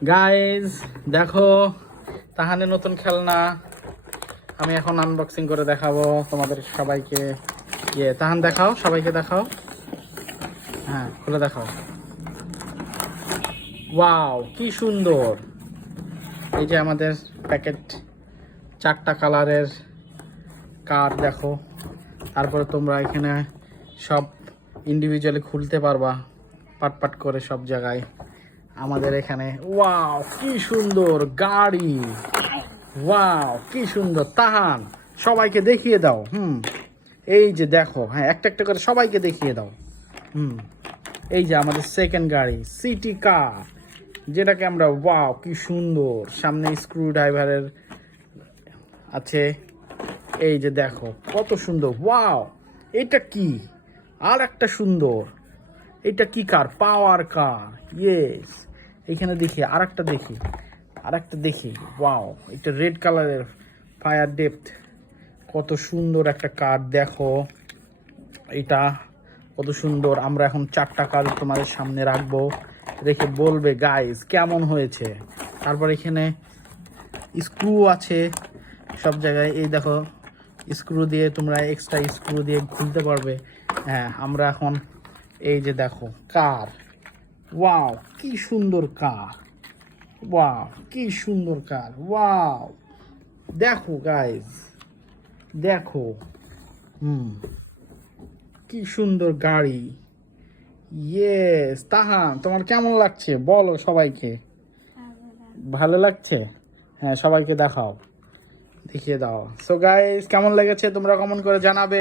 Guys দেখো তাহানের নতুন খেলনা আমি এখন আনবক্সিং করে দেখাবো তোমাদের সবাইকে। তাহান দেখাও, সবাইকে দেখাও। হ্যাঁ, খুলে দেখাও। ওয়াও, কি সুন্দর! এই যে আমাদের প্যাকেট, 4টা কালারের কার্ড দেখো। তারপরে তোমরা এখানে সব ইন্ডিভিজুয়ালি খুলতে পারবা পাট পাট করে সব জায়গায়। আমাদের এখানে ওয়াও, কি সুন্দর গাড়ি! ওয়াও, কি সুন্দর! তাহান সবাইকে দেখিয়ে দাও। এই যে দেখো, হ্যাঁ, একটা একটা করে সবাইকে দেখিয়ে দাও। এই যে আমাদের সেকেন্ড গাড়ি, সিটি কার, যেটাকে আমরা ওয়াও কি সুন্দর, সামনে স্ক্রু ড্রাইভারের আছে। এই যে দেখো কত সুন্দর! ওয়াও, এটা কি? আর একটা সুন্দর, এটা কি কার? পাওয়ার কার। ইয়েস, এখানে দেখি আর একটা দেখি। ওয়াও, এটা রেড কালারের ফায়ার ডেপথ। কত সুন্দর একটা কার দেখো, এটা কত সুন্দর। আমরা এখন 4টা কার তোমাদের সামনে রাখবো, রেখে বলবে গাইস কেমন হয়েছে। তারপর এখানে স্ক্রু আছে সব জায়গায়। এই দেখো, স্ক্রু দিয়ে তোমরা এক্সট্রা স্ক্রু দিয়ে খুলতে পারবে। হ্যাঁ, আমরা এখন এই যে দেখো কার। ওয়াও, কি সুন্দর কার! ওয়াও, কি সুন্দর কার! ওয়াও, দেখো গাইস, দেখো। কি সুন্দর গাড়ি! ইয়েস, তাহান তোমার কেমন লাগছে বলো সবাইকে। ভালো লাগছে? হ্যাঁ, সবাইকে দেখাও, দেখিয়ে দাও। সো গাইস, কেমন লেগেছে তোমরা কমেন্ট করে জানাবে।